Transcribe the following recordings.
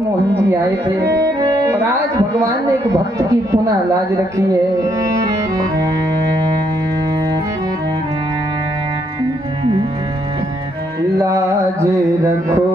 मोहन जी आए थे और आज भगवान ने एक भक्त की पुनः लाज रखी है। लाज रखो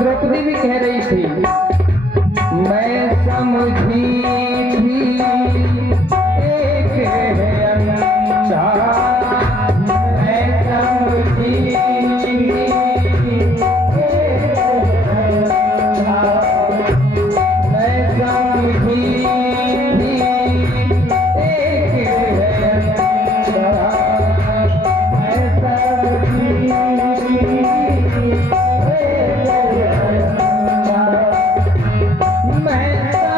द्रौपदी भी कह रही थी, मैं समझी थी एक है अंधा, मैं समझी थी एक है अंधा, मैं समझी थी एक है अंधा, मैं समझी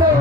तो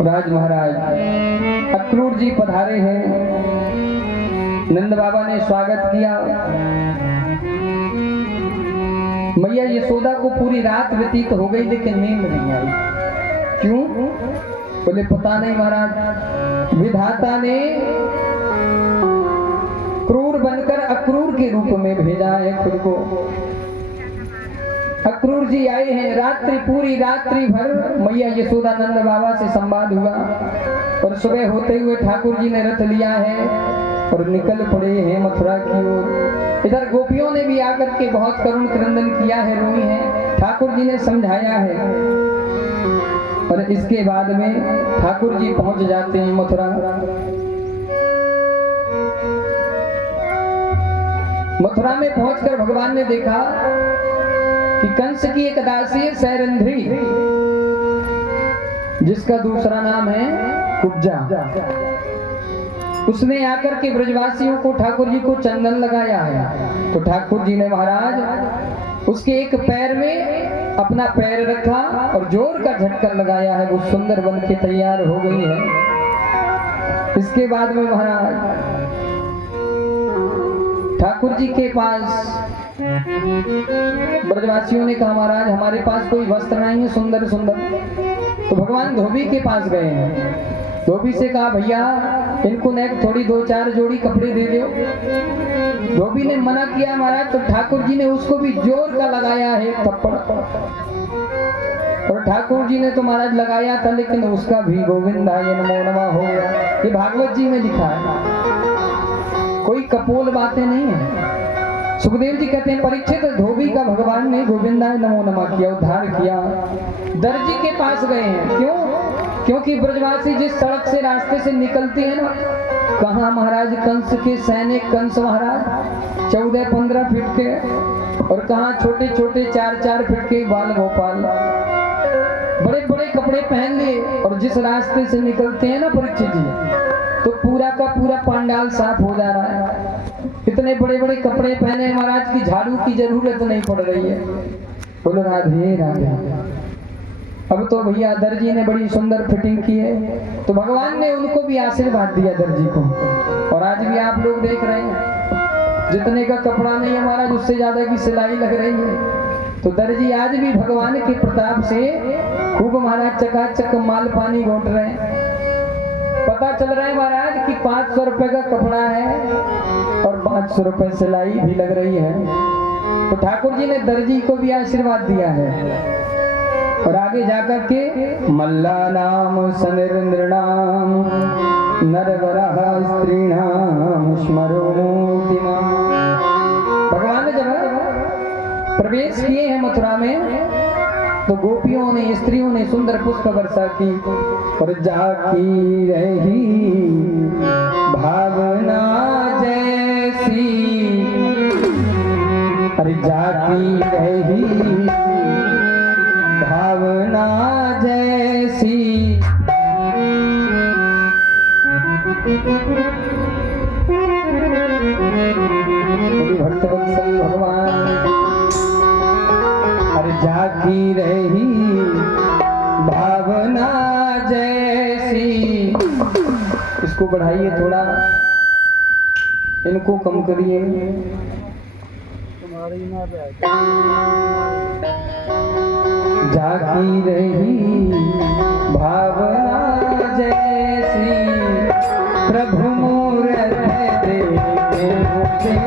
राज महाराज अक्रूर जी पधारे हैं। नंद बाबा ने स्वागत किया। मैया यशोदा को पूरी रात व्यतीत हो गई लेकिन नींद नहीं आई। क्यों? बोले पता नहीं महाराज, विधाता ने क्रूर बनकर अक्रूर के रूप में भेजा है खुद को। अक्रूर जी आए हैं। रात्रि पूरी रात्रि भर मैया यशोदा नंद बाबा से संवाद हुआ और सुबह होते हुए ठाकुर जी ने रथ लिया है और निकल पड़े हैं मथुरा की ओर। इधर गोपियों ने भी आकर के बहुत करुण क्रंदन किया है, रोई है। ठाकुर जी ने समझाया है और इसके बाद में ठाकुर जी पहुंच जाते हैं मथुरा। मथुरा में पहुंचकर भगवान ने देखा कि कंस की एक दासी है सैरंध्री, जिसका दूसरा नाम है कुब्जा। उसने आकर के ब्रजवासियों को ठाकुर जी को चंदन लगाया है। तो ठाकुर जी ने महाराज उसके एक पैर में अपना पैर रखा और जोर का झटका लगाया है। वो सुंदर बन के तैयार हो गई है। इसके बाद में महाराज ठाकुर जी के पास ब्रजवासियों ने कहा महाराज हमारे पास कोई वस्त्र नहीं है सुंदर सुंदर। तो भगवान धोबी के पास गए हैं। धोबी से कहा भैया इनको ने थोड़ी 2-4 जोड़ी कपड़े दे दो। धोबी ने मना किया महाराज। तो ठाकुर जी ने उसको भी जोर का लगाया है थप्पड़। और ठाकुर जी ने तो महाराज लगाया था लेकिन उसका भी गोविंदाय नमो नमः हो गया। ये भागवत जी में लिखा है, कोई कपोल बातें नहीं है। सुखदेव जी कहते हैं परीक्षित धोबी का भगवान ने गोविंदाय नमो नमः किया, उद्धार किया। दर्जी के पास गए हैं। क्यों? क्योंकि ब्रजवासी जिस सड़क से रास्ते से निकलते हैं ना, कहाँ महाराज कंस के सैनिक कंस महाराज 14-15 फीट के और कहाँ छोटे छोटे 4-4 फीट के बाल गोपाल, बड़े बड़े कपड़े पहन लिए। और जिस रास्ते से निकलते हैं ना परीक्षित जी, तो पूरा का पूरा पंडाल साफ हो जा रहा है। इतने बड़े बड़े कपड़े पहने महाराज की झाड़ू की जरूरत नहीं पड़ रही है। बोलो राधे राधे। अब तो भैया दर्जी ने बड़ी सुंदर फिटिंग की है। तो भगवान ने उनको भी आशीर्वाद दिया दर्जी को। और आज भी आप लोग देख रहे हैं जितने का कपड़ा नहीं है महाराज उससे ज्यादा की सिलाई लग रही है। तो दर्जी आज भी भगवान के प्रताप से खूब महाराज चकाचक माल पानी घोट रहे हैं। पता चल रहा है महाराज कि 500 रुपए का कपड़ा है और 500 रुपए सिलाई भी लग रही है। तो ठाकुर जी ने दर्जी को भी आशीर्वाद दिया है। और आगे जाकर के मल्ला नाम समीर नृणाम नरवरः स्त्रीणाम स्मरो मूर्तिमान्। भगवान ने जब प्रवेश किए हैं मथुरा में तो गोपियों ने स्त्रियों ने सुंदर पुष्प वर्षा की। और जाकी रही भावना जैसी, अरे जाकी रही भावना जैसी, भक्तवत्सल भगवान। अरे जाकी रही भावना जैसी। इसको बढ़ाइए थोड़ा, इनको कम करिए। जाकी रही भावना जैसी, प्रभु मूरत देखे मुझे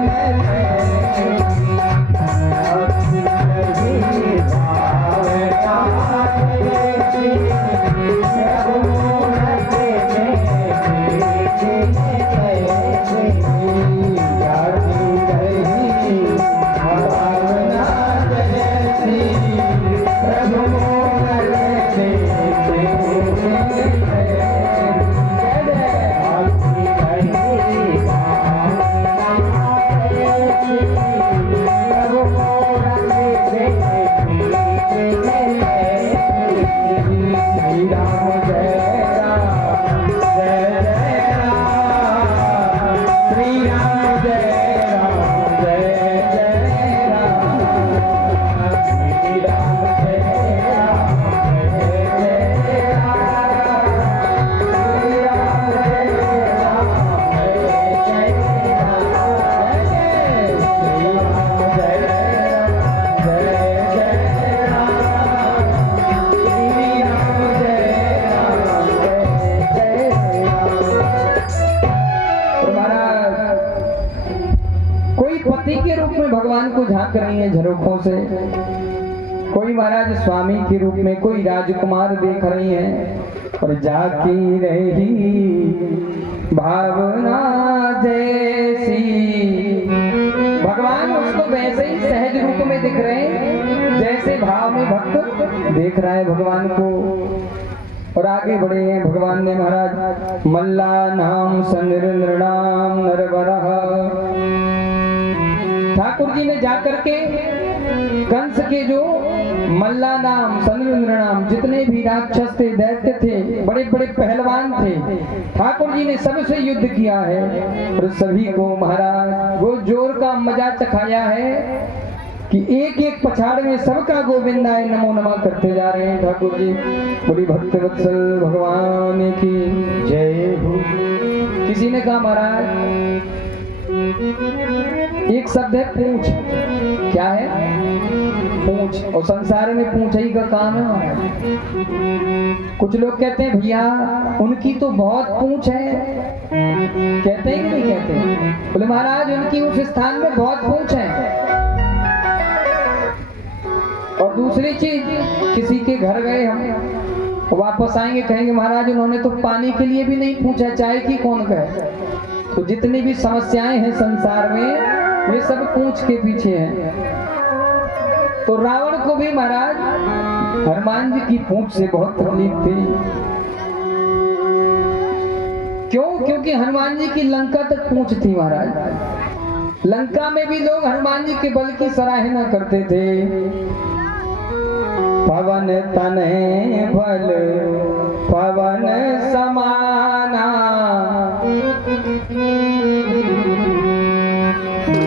भगवान को झांक रही हैं झरोखों से। कोई महाराज स्वामी के रूप में, कोई राजकुमार देख रही हैं और जाकी रही भावना जैसी। भगवान उसको वैसे ही सहज रूप में दिख रहे हैं जैसे भाव में भक्त देख रहा है भगवान को। और आगे बढ़े हैं भगवान ने महाराज। मल्ला नाम सनिर्नृणाम नरवरः। ठाकुर जी ने जाकर के कंस के जो मल्ला नाम सनिर्नृणाम, जितने भी राक्षस थे, दैत्य थे, बड़े बड़े पहलवान थे, ठाकुर जी ने सबसे युद्ध किया है और सभी को महाराज वो जोर का मजा चखाया है कि एक एक पछाड़ में सबका गोविंदाय नमो नमः करते जा रहे हैं ठाकुर जी। बोली भक्त वत्सल भगवान की जय हो। किसी ने कहा महाराज एक शब्द है पूंछ। क्या है? पूंछ। और संसार में पूंछ ही का काम है महाराज। कुछ लोग कहते हैं भैया उनकी तो बहुत पूंछ है, कहते हैं कि नहीं कहते? बोले महाराज उनकी उस स्थान में बहुत पूंछ है। और दूसरी चीज, किसी के घर गए हम, वापस आएंगे कहेंगे महाराज उन्होंने तो पानी के लिए भी नहीं पूछा, चाय की कौन कहे। तो जितनी भी समस्याएं हैं संसार में ये सब पूंछ के पीछे हैं। तो रावण को भी महाराज हनुमान जी की पूंछ से बहुत तकलीफ थी। क्यों? क्योंकि हनुमान जी की लंका तक पूंछ थी महाराज। लंका में भी लोग हनुमान जी के बल की सराहना करते थे। पवन तनय बल पवन समाना,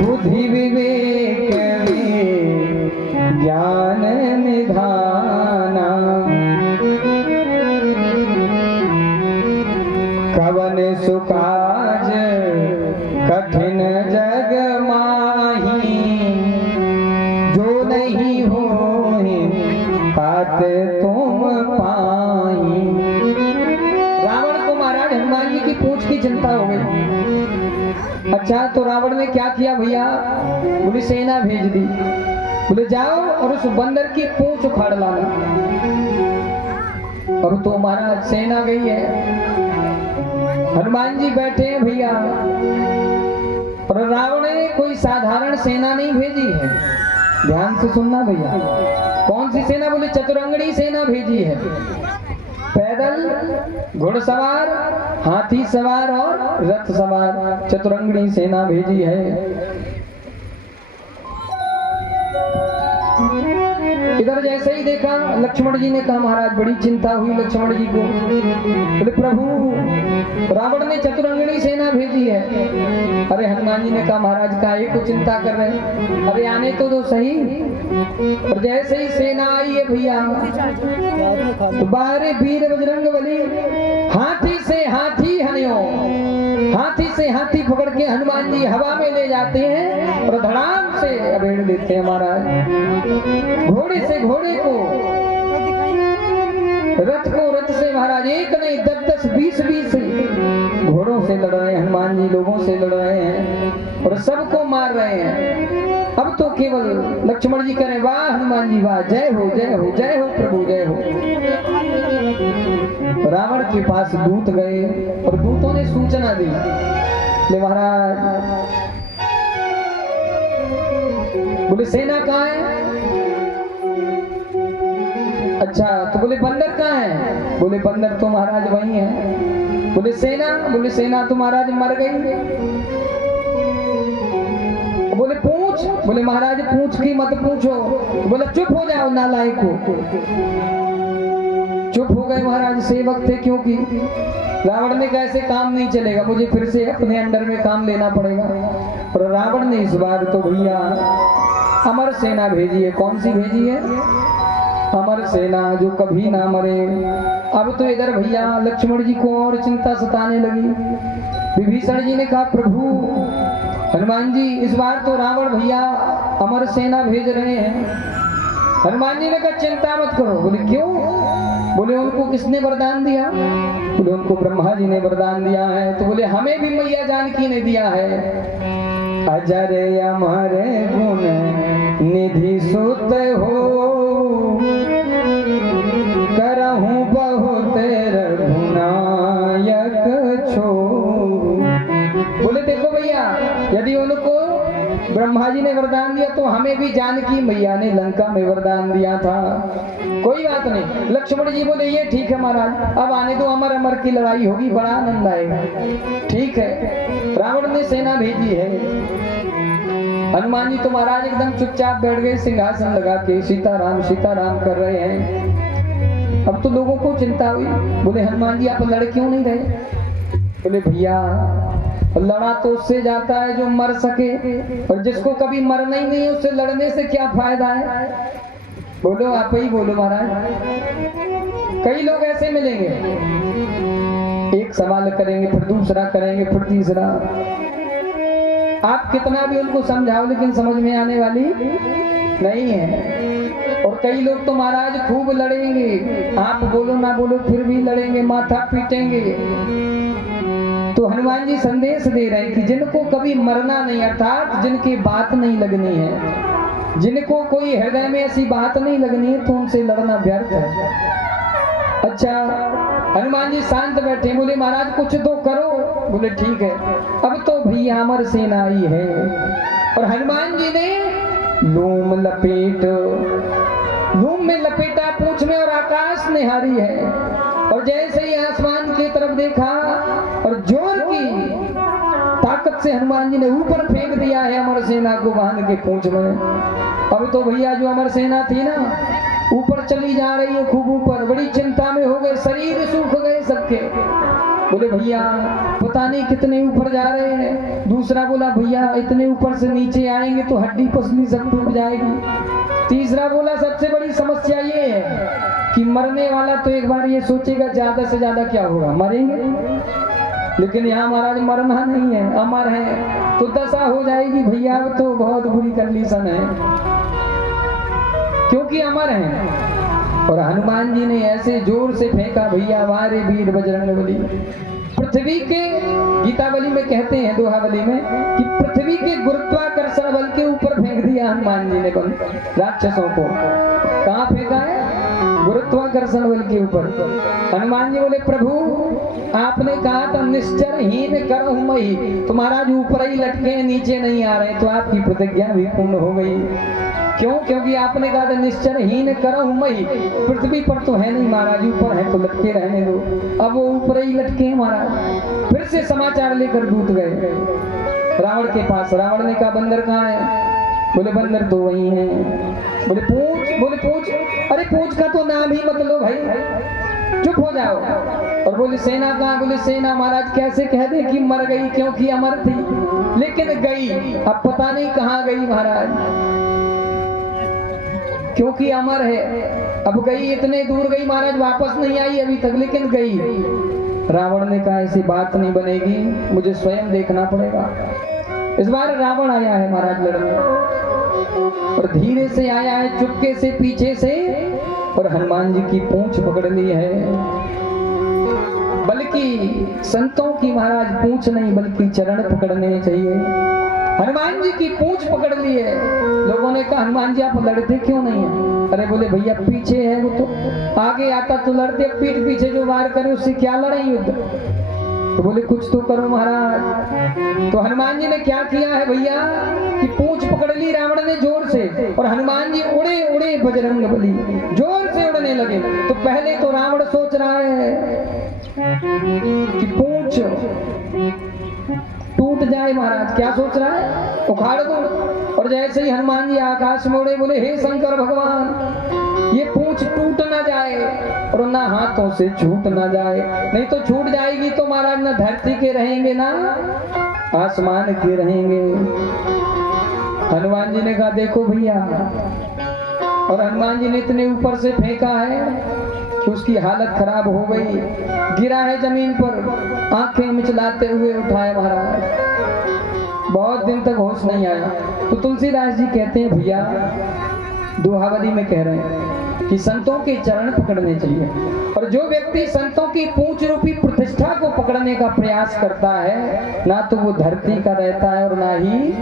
बुद्धि विवेक ज्ञान निधाना, कवन सुकाज कठिन जग माही, जो नहीं हो तुम पाई। रावण को महाराज हनुमान जी की पूंछ की चिंता हो गई। अच्छा तो रावण ने क्या किया भैया? बोले सेना भेज दी। बोले जाओ और उस बंदर की पूंछ उखाड़ लाना। और तो महाराज सेना गई है, हनुमान जी बैठे हैं भैया। और रावण ने कोई साधारण सेना नहीं भेजी है, ध्यान से सुनना भैया। कौन सी सेना? बोले चतुरंगनी सेना भेजी है। पैदल, घुड़सवार, हाथी सवार और रथ सवार चतुरंगनी सेना भेजी है। इधर जैसे ही देखा लक्ष्मण जी ने कहा महाराज बड़ी चिंता हुई लक्ष्मण जी को। बोले प्रभु रावण ने चतुरंगनी सेना भेजी है। अरे हनुमान जी ने कहा महाराज काहे को चिंता कर रहे हैं, अरे आने तो दो सही। और जैसे ही सेना आई है भैया तो बाहर वीर बजरंग बली हाथी से हाथी हनियो, हाथी से हाथी पकड़ के हनुमान जी हवा में ले जाते हैं और धड़ाम से अबेड़ देते हैं महाराज। घोड़े से घोड़े को, रथ को रथ से महाराज, एक नहीं 10-10, 20-20 घोड़ों से लड़ रहे हैं हनुमान जी, लोगों से लड़ रहे हैं और सबको मार रहे हैं। अब तो केवल लक्ष्मण जी करें वाह हनुमान जी वाह, जय हो जय हो जय हो प्रभु जय हो। रावण के पास दूत गए और दूतों ने सूचना दी, ले महाराज बोले सेना कहाँ है? अच्छा तो बोले बंदर कहाँ है? बोले बंदर तो महाराज वही है। बोले सेना? बोले सेना तो महाराज मर गई। बोले पूछ? बोले महाराज पूछ की मत पूछो। बोले चुप हो जाओ नालायक को। चुप हो गए महाराज, सेवक थे क्योंकि रावण ने कैसे काम नहीं चलेगा, मुझे फिर से अपने अंडर में काम लेना पड़ेगा। और रावण ने इस बार तो भैया अमर सेना भेजी है। कौन सी भेजी है? अमर सेना जो कभी ना मरे। अब तो इधर भैया लक्ष्मण जी को और चिंता सताने लगी। विभीषण जी ने कहा प्रभु हनुमान जी इस बार तो रावण भैया अमर सेना भेज रहे हैं। हनुमान जी ने कहा चिंता मत करो। बोले क्यों? बोले उनको किसने वरदान दिया? बोले उनको ब्रह्मा जी ने वरदान दिया है। तो बोले हमें भी मैया जानकी ने दिया है। अजर अमर गुण निधि सुत हो, करहूं बहुत रघुनायक छो। बोले देखो भैया, यदि उनको ब्रह्मा जी ने वरदान दिया तो हमें भी जानकी मैया ने लंका में वरदान दिया था। कोई बात नहीं। लक्ष्मण जी बोले ये ठीक है महाराज, अब आने दो, अमर अमर की लड़ाई होगी, बड़ा आनंद आएगा। ठीक है। रावण ने सेना भेजी है। हनुमान जी तो महाराज एकदम चुपचाप बैठ गए, सिंहासन लगा के सीताराम कर रहे हैं। अब तो लोगों को चिंता हुई। बोले हनुमान जी आप लड़ क्यों नहीं रहे? बोले भैया लड़ा तो उससे जाता है जो मर सके, और जिसको कभी मरना ही नहीं उससे लड़ने से क्या फायदा है? बोलो आप ही बोलो महाराज। कई लोग ऐसे मिलेंगे, एक सवाल करेंगे, फिर दूसरा करेंगे, फिर तीसरा। आप कितना भी उनको समझाओ लेकिन समझ में आने वाली नहीं है। और कई लोग तो महाराज खूब लड़ेंगे, आप बोलो ना बोलो फिर भी लड़ेंगे, माथा पीटेंगे। तो हनुमान जी संदेश दे रहे हैं कि जिनको कभी मरना नहीं, अर्थात जिनकी बात नहीं लगनी है, जिनको कोई हृदय में ऐसी बात नहीं लगनी है, तो उनसे लड़ना व्यर्थ है। अच्छा, हनुमान जी शांत बैठे। बोले महाराज कुछ तो करो। बोले ठीक है। अब तो भैया अमर सेना आई है। और हनुमान जी ने लूम में लपेटा पूंछ में, और आकाश निहारी है। और जैसे ही आसमान की तरफ देखा और जोर की ताकत से हनुमान जी ने ऊपर फेंक दिया है अमर सेना को बांध के पूंछ में। अब तो भैया जो अमर सेना थी ना, ऊपर चली जा रही है, खूब ऊपर। बड़ी चिंता में हो गए, शरीर सूख गए सबके। बोले भैया पता नहीं कितने ऊपर जा रहे हैं। दूसरा बोला भैया इतने ऊपर से नीचे आएंगे तो हड्डी पसली सब टूट जाएगी। तीसरा बोला सबसे बड़ी समस्या ये है कि मरने वाला तो एक बार ये सोचेगा ज्यादा से ज्यादा क्या होगा, मरेंगे। लेकिन यहाँ महाराज मरना नहीं है, अमर है, तो दशा हो जाएगी भैया। अब तो बहुत बुरी कंडीशन है, क्योंकि अमर है। और हनुमान जी ने ऐसे जोर से फेंका भैया, वारे वीर बजरंगबली। पृथ्वी के, गीतावली में कहते हैं दोहावली में कि पृथ्वी के गुरुत्वाकर्षण बल के ऊपर फेंक दिया हनुमान जी ने राक्षसों को। कहाँ फेंका है? गुरुत्वाकर्षण बल के ऊपर। हनुमान जी बोले प्रभु आपने कहा था निश्चरहीन करहूं मही, तो महाराज ऊपर ही लटके नीचे नहीं आ रहे, तो आपकी प्रतिज्ञा भी पूर्ण हो गई। क्यों? क्योंकि आपने कहा था निश्चरहीन करहूं मही। पृथ्वी पर तो है नहीं महाराज, ऊपर है तो लटके रहने दो। अब वो ऊपर ही लटके हैं महाराज। फिर से समाचार लेकर दूत गए रावण के पास। रावण ने कहा बंदर कहाँ है? बोले बंदर तो वही है। बोले पूछ। बोले पूछ। अरे पूछ का तो नाम ही मत लो भाई, चुप हो जाओ। और बोले सेना कहाँ? बोले सेना महाराज कैसे कह दे कि मर गई, क्योंकि अमर थी, लेकिन गई। अब पता नहीं कहाँ गई महाराज, क्योंकि अमर है। अब गई, इतने दूर गई महाराज, वापस नहीं आई अभी तक, लेकिन गई। रावण ने कहा ऐसी बात नहीं बनेगी, मुझे स्वयं देखना पड़ेगा। इस बार रावण आया है महाराज लड़ने, और धीरे से आया है, चुपके से पीछे से, और हनुमान जी की पूंछ पकड़ ली है। बल्कि संतों की महाराज पूंछ नहीं बल्कि चरण पकड़ने चाहिए। हनुमान जी की पूंछ पकड़ ली है। लोगों ने कहा हनुमान जी आप लड़ते क्यों नहीं है? अरे बोले भैया पीछे है वो, तो आगे आता तो लड़ते, पीठ पीछे जो वार करे उससे क्या लड़े युद्ध? तो बोले कुछ तो करो महाराज। तो हनुमान जी ने क्या किया है भैया कि पूंछ पकड़ ली रावण ने जोर से, और हनुमान जी उड़े उड़े बजरंगबली, जोर से उड़ने लगे। तो पहले तो रावण सोच रहा है कि पूंछ टूट जाए महाराज, क्या सोच रहा है? उखाड़ दूं। और जैसे ही हनुमान जी आकाश में उड़े, बोले हे शंकर भगवान ये पूंछ टूट ना जाए और ना हाथों से छूट ना जाए, नहीं तो छूट जाएगी तो महाराज ना धरती के रहेंगे ना आसमान के रहेंगे। हनुमान जी ने कहा देखो भैया, और हनुमान जी ने इतने ऊपर से फेंका है कि उसकी हालत खराब हो गई, गिरा है जमीन पर, आंखें मिचलाते हुए उठाए महाराज, बहुत दिन तक होश नहीं आया। तो तुलसीदास जी कहते हैं भैया, दोहावली में कह रहे हैं कि संतों के चरण पकड़ने चाहिए, और जो व्यक्ति संतों की पूंछ रूपी प्रतिष्ठा को पकड़ पकड़ने का प्रयास करता है, ना तो वो धरती का रहता है और ना ही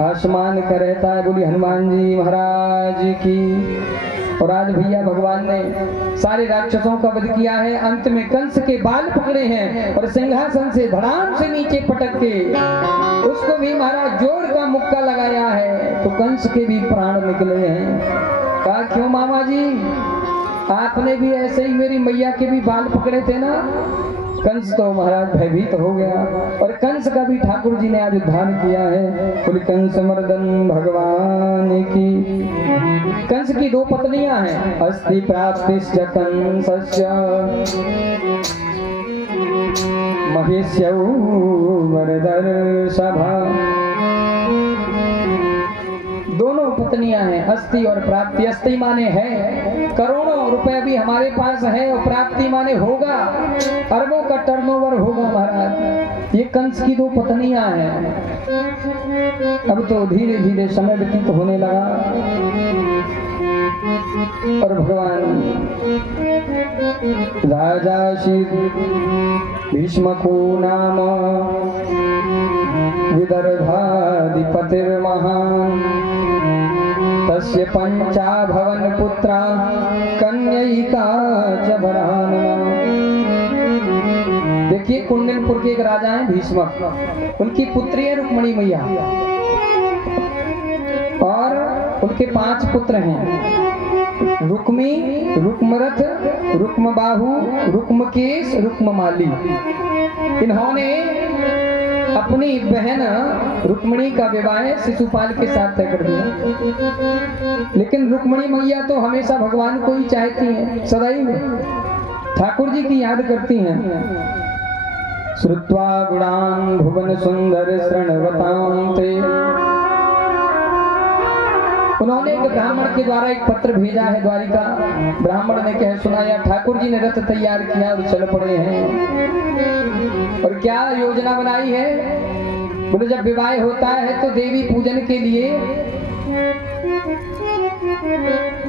आसमान का रहता है। बोली हनुमान जी महाराज की। और आज भैया भगवान ने सारे राक्षसों का वध किया है, अंत में कंस के बाल पकड़े हैं और सिंहासन से धड़ाम से नीचे पटक के उसको भी महाराज जोड़ का मुक्का लगाया है, तो कंस के भी प्राण निकले हैं। कहा क्यों मामा जी, आपने भी ऐसे ही मेरी मैया के भी बाल पकड़े थे ना। कंस तो महाराज भयभीत हो गया और कंस का भी ठाकुर जी ने आज उद्धार किया है। बोले कंस मर्दन भगवान की। कंस की दो पत्नियां हैं, अस्ति प्राप्तिश्च कंसस्य महिष्यौ वरदर्शभा। दोनों पत्नियां हैं, अस्ति और प्राप्ति। अस्ति माने है, करोड़ों रुपए भी हमारे पास है, और प्राप्ति माने होगा, अरबों का टर्नओवर होगा महाराज। ये कंस की दो पत्नियां हैं। अब तो धीरे धीरे समय व्यतीत होने लगा और भगवान राजा श्री भीष्मको नाम विदर्भाधिपतिर्महान् तस्य पंचाभवन पुत्रा कन्यैका च भरानना। देखिए कुंडलपुर के एक राजा हैं भीष्मक, उनकी पुत्री है रुक्मणी मैया और उनके 5 पुत्र हैं, रुक्मी, रुक्मरथ, रुक्मबाहु, रुक्मकेश, रुक्ममाली। इन्होंने अपनी बहन रुक्मणी का विवाह शिशुपाल के साथ तय कर दिया। लेकिन रुक्मणी मैया तो हमेशा भगवान को ही चाहती हैं, सदैव ठाकुर जी की याद करती हैं। श्रुत्वा गुणान् भुवन सुंदर शृण्वतां ते। उन्होंने एक ब्राह्मण के द्वारा एक पत्र भेजा है द्वारिका। ब्राह्मण ने कह सुनाया ठाकुर जी ने रथ तैयार किया और चल पड़े हैं। और क्या योजना बनाई है? बोले जब विवाह होता है तो देवी पूजन के लिए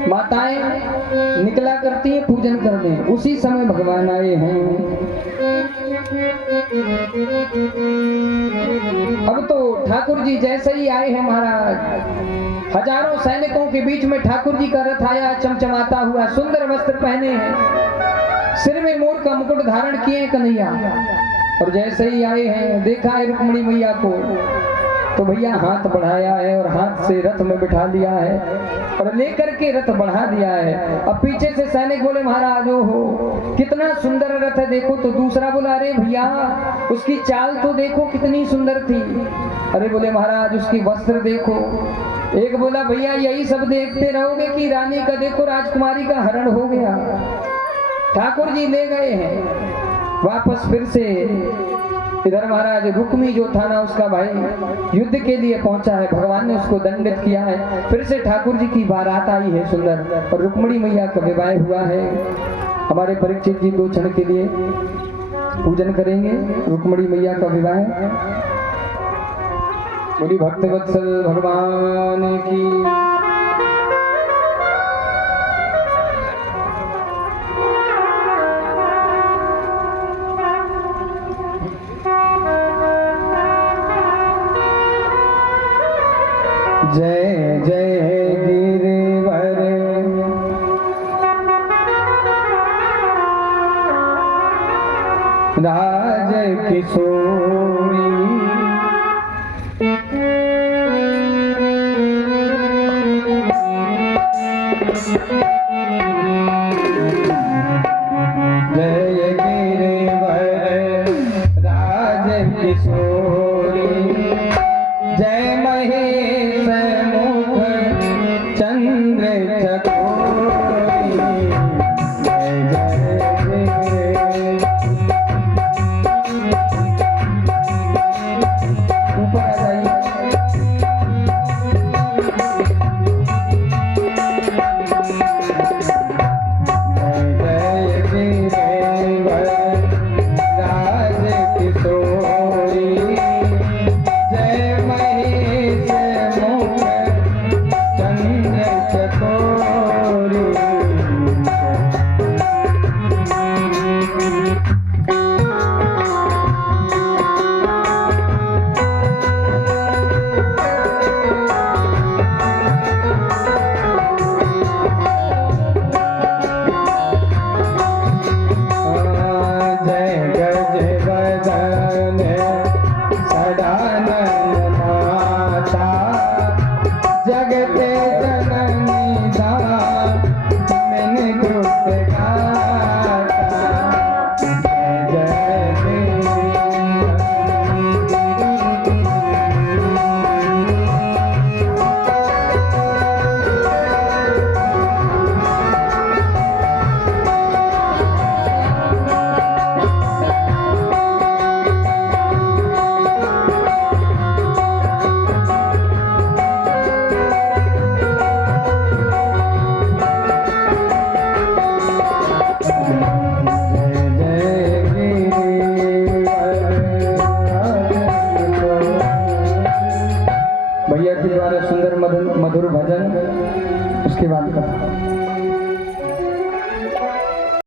माताएं निकला करती हैं पूजन करने, उसी समय भगवान आए हैं। अब तो ठाकुर जी जैसे ही आए हैं महाराज, हजारों सैनिकों के बीच में ठाकुर जी का रथ आया, चमचमाता हुआ, सुंदर वस्त्र पहने हैं, सिर में मोर का मुकुट धारण किए कन्हैया। और जैसे ही आए हैं देखा है रुक्मणी मैया को, तो भैया हाथ बढ़ाया है और हाथ से रथ में बिठा लिया है और लेकर के रथ बढ़ा दिया है। अब पीछे से सैनिक बोले महाराज हो कितना सुंदर रथ है देखो। तो दूसरा बोला अरे भैया उसकी चाल तो देखो कितनी सुंदर थी। अरे बोले महाराज उसकी वस्त्र देखो। एक बोला भैया यही सब देखते रहोगे कि रानी का देखो राजकुमारी का हरण हो गया। ठाकुर जी ले गए हैं वापस। फिर से इधर महाराज रुक्मी जो था ना उसका भाई युद्ध के लिए पहुंचा है, भगवान ने उसको दंडित किया है। फिर से ठाकुर जी की बारात आई है सुंदर और रुक्मणी मैया का विवाह हुआ है। हमारे परीक्षित जी 2 क्षण के लिए पूजन करेंगे रुक्मणी मैया का विवाह। बोली भक्तवत्सल भगवान की। जय जय गिरिवर राज किशोरी। जय गिरिवर राज किशोरी। जय महेश मुख चंद्र चकोरी। जय जय ऊपर आ जाइए। जय जय गिरिवर राज किशोरी। जय